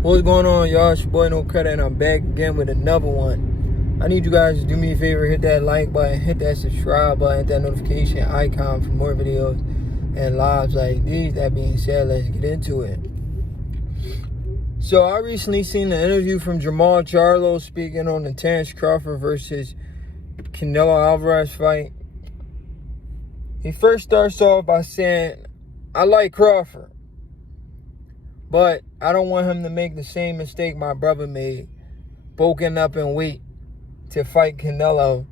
What's going on, y'all? It's your boy No Credit, and I'm back again with another one. I need you guys to do me a favor, hit that like button, hit that subscribe button, hit that notification icon for more videos and lives like these. That being said, let's get into it. So I recently seen an interview from Jermall Charlo speaking on the Terence Crawford versus Canelo Alvarez fight. He first starts off by saying, I like Crawford, but I don't want him to make the same mistake my brother made, bulking up in weight to fight Canelo.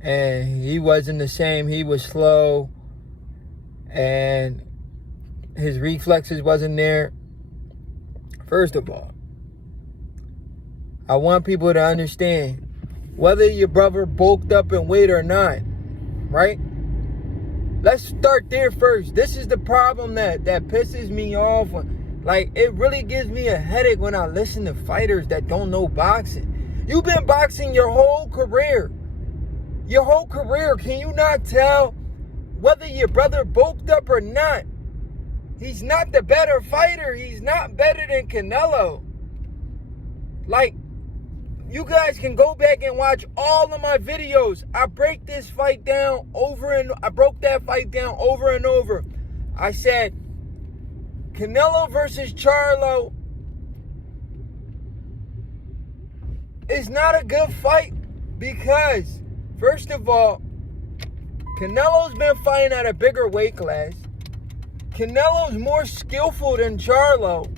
And he wasn't the same. He was slow, and his reflexes wasn't there. First of all, I want people to understand, whether your brother bulked up in weight or not, right? Let's start there first. This is the problem that pisses me off. Like, it really gives me a headache when I listen to fighters that don't know boxing. You've been boxing your whole career. Your whole career. Can you not tell whether your brother bulked up or not? He's not the better fighter. He's not better than Canelo. Like, you guys can go back and watch all of my videos. I break this fight down I broke that fight down over and over. I said, Canelo versus Charlo is not a good fight because, first of all, Canelo's been fighting at a bigger weight class. Canelo's more skillful than Charlo.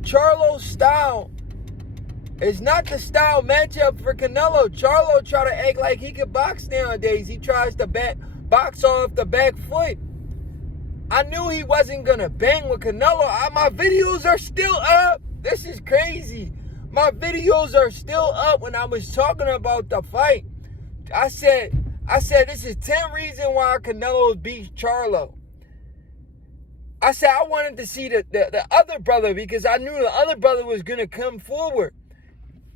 Charlo's style is not the style matchup for Canelo. Charlo try to act like he could box nowadays. He tries to box off the back foot. I knew he wasn't going to bang with Canelo. My videos are still up. This is crazy. My videos are still up when I was talking about the fight. I said this is 10 reasons why Canelo beat Charlo. I said I wanted to see the other brother because I knew the other brother was going to come forward.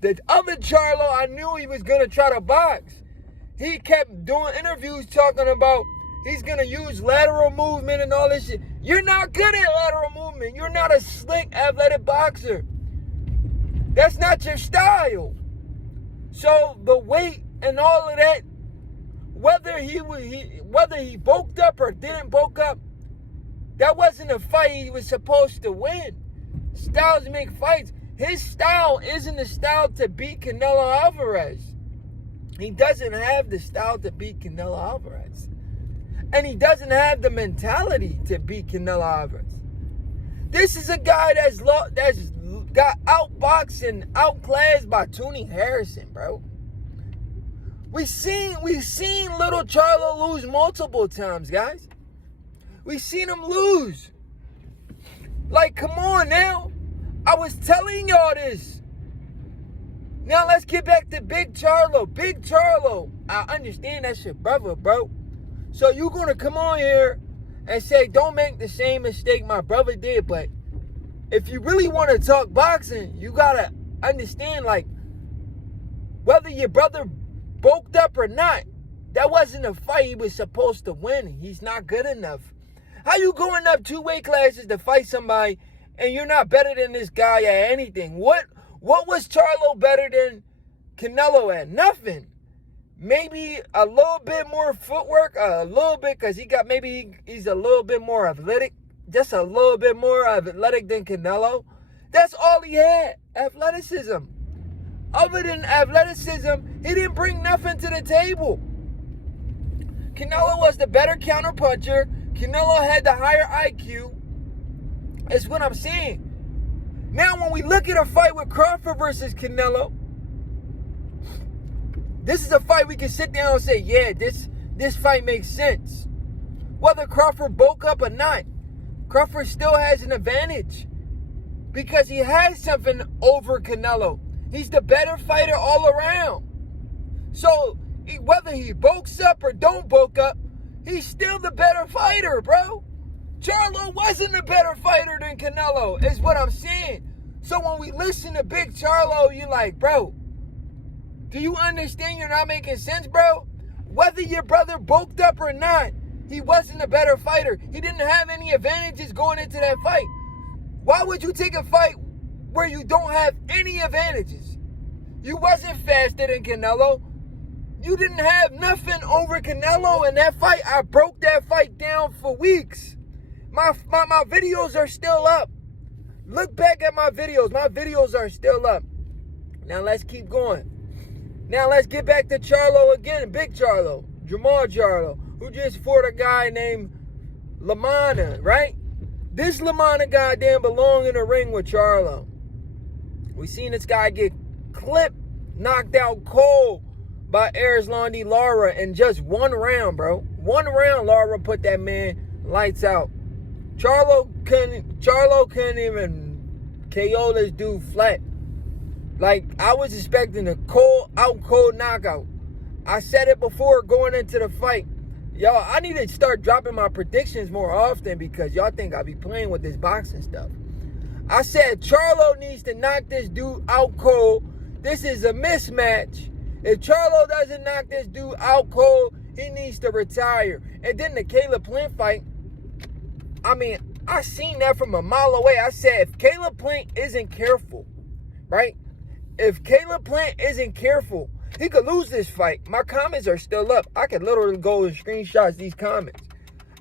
The other Charlo, I knew he was going to try to box. He kept doing interviews talking about he's going to use lateral movement and all this shit. You're not good at lateral movement. You're not a slick, athletic boxer. That's not your style. So the weight and all of that, whether he bulked up or didn't bulk up, that wasn't a fight he was supposed to win. Styles make fights. His style isn't the style to beat Canelo Alvarez. He doesn't have the style to beat Canelo Alvarez. And he doesn't have the mentality to beat Canelo Alvarez. This is a guy that's got outboxed and outclassed by Tony Harrison, bro. We've seen little Charlo lose multiple times, guys. We've seen him lose. Like, come on now. I was telling y'all this. Now let's get back to Big Charlo. Big Charlo, I understand that's your brother, bro. So you're going to come on here and say, don't make the same mistake my brother did. But if you really want to talk boxing, you got to understand, like, whether your brother bulked up or not, that wasn't a fight he was supposed to win. He's not good enough. How you going up 2 weight classes to fight somebody and you're not better than this guy at anything? What was Charlo better than Canelo at? Nothing. Maybe a little bit more footwork, a little bit, because he's a little bit more athletic, just a little bit more athletic than Canelo. That's all he had, athleticism. Other than athleticism, he didn't bring nothing to the table. Canelo was the better counterpuncher. Canelo had the higher IQ. That's what I'm saying. Now, when we look at a fight with Crawford versus Canelo, this is a fight we can sit down and say, yeah, this fight makes sense. Whether Crawford bulk up or not, Crawford still has an advantage because he has something over Canelo. He's the better fighter all around. So whether he bulks up or don't bulk up, he's still the better fighter, bro. Charlo wasn't a better fighter than Canelo, is what I'm saying. So when we listen to Big Charlo, you're like, bro, do you understand you're not making sense, bro? Whether your brother bulked up or not, he wasn't a better fighter. He didn't have any advantages going into that fight. Why would you take a fight where you don't have any advantages. You wasn't faster than Canelo. You didn't have nothing over Canelo in that fight. I broke that fight down for weeks. My videos are still up. Look back at my videos. My videos are still up. Now let's keep going. Now let's get back to Charlo again. Big Charlo. Jermall Charlo. Who just fought a guy named Lamana, right? This Lamana goddamn belong in the ring with Charlo. We seen this guy get clipped, knocked out cold by Erislandy Lara in just one round, bro. One round, Lara put that man lights out. Charlo couldn't even KO this dude flat. Like, I was expecting a cold knockout. I said it before going into the fight. Y'all, I need to start dropping my predictions more often because y'all think I be playing with this boxing stuff. I said Charlo needs to knock this dude out cold. This is a mismatch. If Charlo doesn't knock this dude out cold, he needs to retire. And then the Caleb Plant fight, I mean, I seen that from a mile away. I said, if Caleb Plant isn't careful, right? If Caleb Plant isn't careful, he could lose this fight. My comments are still up. I could literally go and screenshot these comments.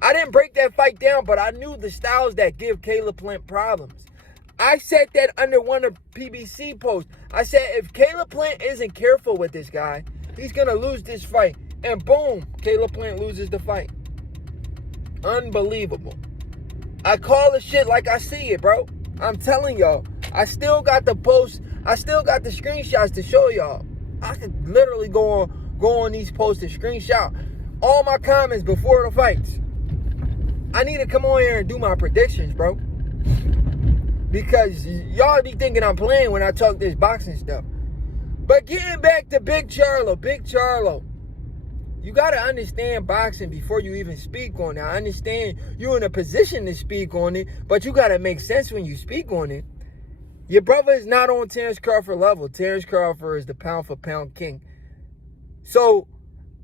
I didn't break that fight down, but I knew the styles that give Caleb Plant problems. I said that under one of PBC posts. I said, if Caleb Plant isn't careful with this guy, he's going to lose this fight. And boom, Caleb Plant loses the fight. Unbelievable. I call the shit like I see it, bro. I'm telling y'all. I still got the posts. I still got the screenshots to show y'all. I could literally go on these posts and screenshot all my comments before the fights. I need to come on here and do my predictions, bro. Because y'all be thinking I'm playing when I talk this boxing stuff. But getting back to Big Charlo. You got to understand boxing before you even speak on it. I understand you're in a position to speak on it, but you got to make sense when you speak on it. Your brother is not on Terence Crawford level. Terence Crawford is the pound-for-pound king. So,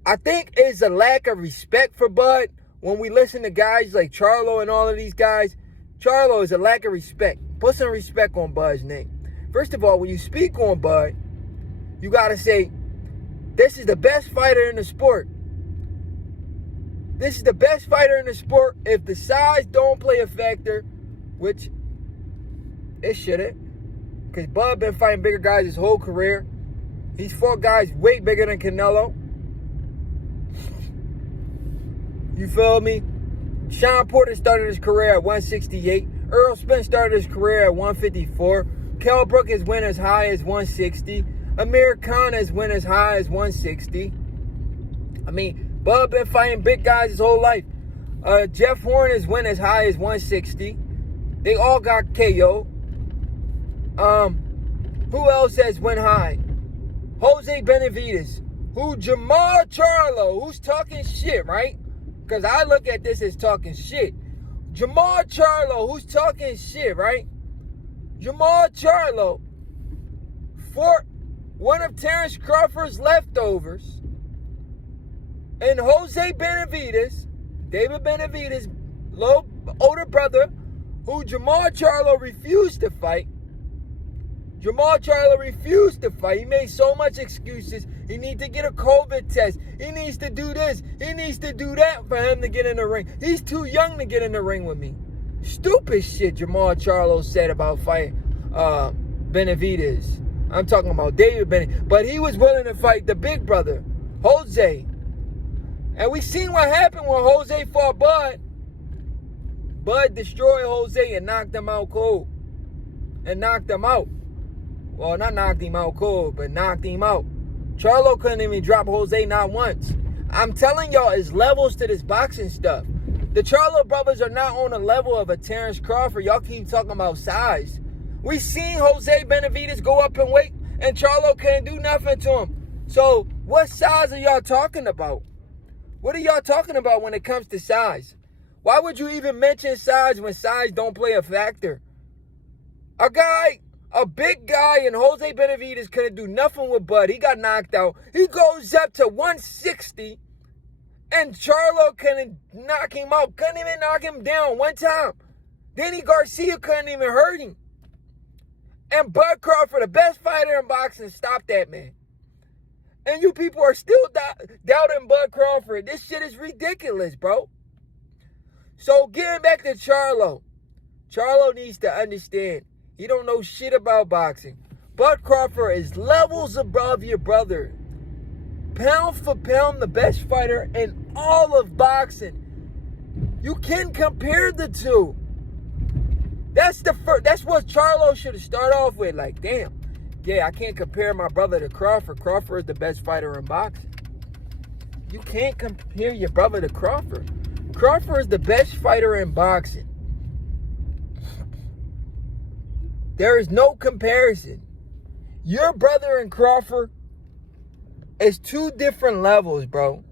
I think it's a lack of respect for Bud. When we listen to guys like Charlo and all of these guys, Charlo is a lack of respect. Put some respect on Bud's name. First of all, when you speak on Bud, you got to say, this is the best fighter in the sport. This is the best fighter in the sport. If the size don't play a factor, which it shouldn't, because Bud been fighting bigger guys his whole career. He's fought guys way bigger than Canelo. You feel me? Sean Porter started his career at 168. Earl Spence started his career at 154. Kell Brook has went as high as 160. Amir Khan has went as high as 160. I mean, Bud been fighting big guys his whole life. Jeff Horn has went as high as 160. They all got KO. Who else has went high? Jose Benavidez. Jermall Charlo, who's talking shit, right? Because I look at this as talking shit. Jermall Charlo, who's talking shit, right? Jermall Charlo fought one of Terence Crawford's leftovers. And Jose Benavidez, David Benavidez' little older brother, who Jermall Charlo refused to fight. Jermall Charlo refused to fight. He made so much excuses. He needs to get a COVID test. He needs to do this. He needs to do that for him to get in the ring. He's too young to get in the ring with me. Stupid shit Jermall Charlo said about fighting Benavidez. I'm talking about David Benavidez. But he was willing to fight the big brother, Jose. And we seen what happened when Jose fought Bud. Bud destroyed Jose and knocked him out cold. And knocked him out. Well, not knocked him out cold, but knocked him out. Charlo couldn't even drop Jose not once. I'm telling y'all, it's levels to this boxing stuff. The Charlo brothers are not on the level of a Terence Crawford. Y'all keep talking about size. We seen Jose Benavidez go up in weight, and Charlo can't do nothing to him. So, what size are y'all talking about? What are y'all talking about when it comes to size? Why would you even mention size when size don't play a factor? A big guy, and Jose Benavidez couldn't do nothing with Bud. He got knocked out. He goes up to 160, and Charlo couldn't knock him out. Couldn't even knock him down one time. Danny Garcia couldn't even hurt him. And Bud Crawford, the best fighter in boxing, stop that man. And you people are still doubting Bud Crawford. This shit is ridiculous, bro. So getting back to Charlo. Charlo needs to understand. He don't know shit about boxing. Bud Crawford is levels above your brother. Pound for pound, the best fighter in all of boxing. You can compare the two. That's what Charlo should have started off with. Like, damn. Yeah, I can't compare my brother to Crawford. Crawford is the best fighter in boxing. You can't compare your brother to Crawford. Crawford is the best fighter in boxing. There is no comparison. Your brother and Crawford is two different levels, bro.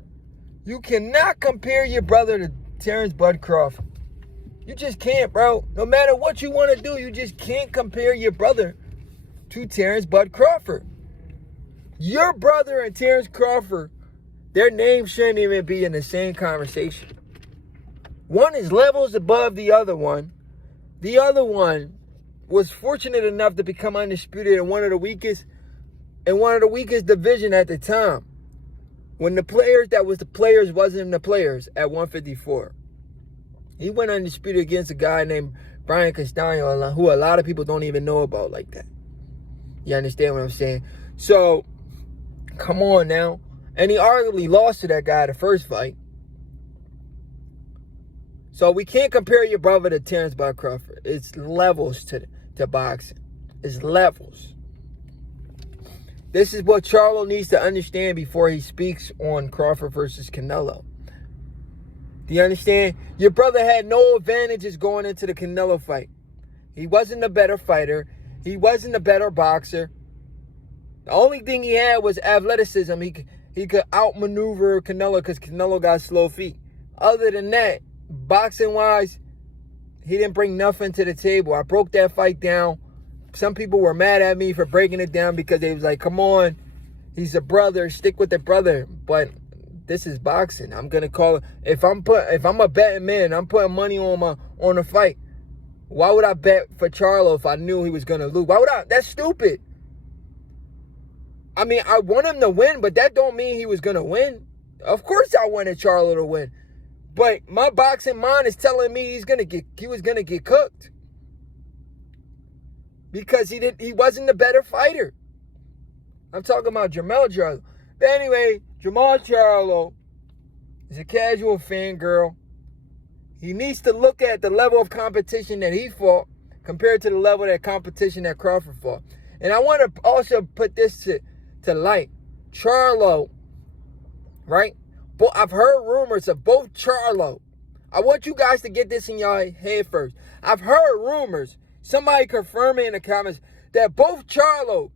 You cannot compare your brother to Terence Bud Crawford. You just can't, bro. No matter what you want to do, you just can't compare your brother to Terence Bud Crawford. Your brother and Terence Crawford, their names shouldn't even be in the same conversation. One is levels above the other one. The other one was fortunate enough to become undisputed in one of the weakest division at the time. When the players wasn't the players at 154. He went undisputed against a guy named Brian Castaño, who a lot of people don't even know about like that. You understand what I'm saying? So, come on now. And he arguably lost to that guy the first fight. So we can't compare your brother to Terence Bud Crawford. It's levels to boxing. It's levels. This is what Charlo needs to understand before he speaks on Crawford versus Canelo. Do you understand? Your brother had no advantages going into the Canelo fight. He wasn't a better fighter. He wasn't a better boxer. The only thing he had was athleticism. He could outmaneuver Canelo because Canelo got slow feet. Other than that, boxing-wise, he didn't bring nothing to the table. I broke that fight down. Some people were mad at me for breaking it down because they was like, come on, he's a brother, stick with the brother. But this is boxing. I'm gonna call it. If I'm a betting man, I'm putting money on a fight. Why would I bet for Charlo if I knew he was gonna lose? Why would I? That's stupid. I mean, I want him to win, but that don't mean he was gonna win. Of course I wanted Charlo to win. But my boxing mind is telling me he was gonna get cooked. Because he wasn't the better fighter. I'm talking about Jermall Charlo. But anyway, Jermall Charlo is a casual fangirl. He needs to look at the level of competition that he fought compared to the level of that competition that Crawford fought. And I want to also put this to light. Charlo, right? But I've heard rumors of both Charlo. I want you guys to get this in your head first. I've heard rumors. Somebody confirm me in the comments that both Charlo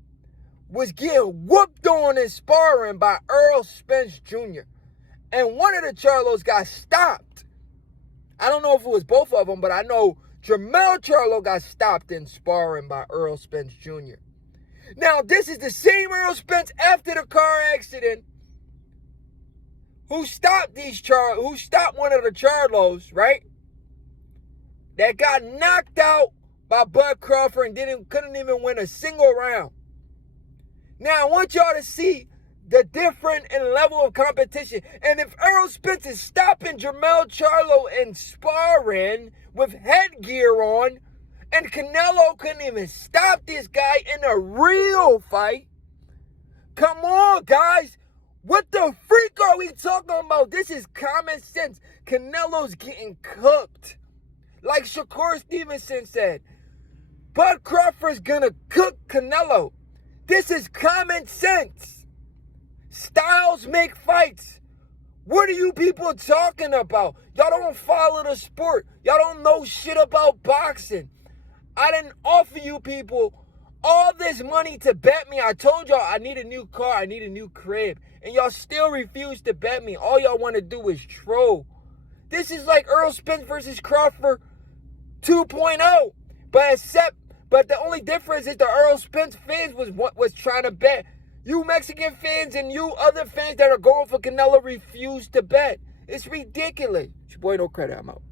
was getting whooped on in sparring by Earl Spence Jr. And one of the Charlos got stopped. I don't know if it was both of them, but I know Jermall Charlo got stopped in sparring by Earl Spence Jr. Now, this is the same Earl Spence after the car accident who stopped one of the Charlos, right? That got knocked out by Bud Crawford and couldn't even win a single round. Now, I want y'all to see the difference in level of competition. And if Earl Spence is stopping Jermall Charlo in sparring with headgear on, and Canelo couldn't even stop this guy in a real fight, come on, guys. What the freak are we talking about? This is common sense. Canelo's getting cooked. Like Shakur Stevenson said, Bud Crawford's gonna cook Canelo. This is common sense. Styles make fights. What are you people talking about? Y'all don't follow the sport. Y'all don't know shit about boxing. I didn't offer you people all this money to bet me. I told y'all I need a new car, I need a new crib. And y'all still refuse to bet me. All y'all want to do is troll. This is like Earl Spence versus Crawford 2.0. But the only difference is the Earl Spence fans was trying to bet. You Mexican fans and you other fans that are going for Canelo refuse to bet. It's ridiculous. It's your boy No Credit. I'm out.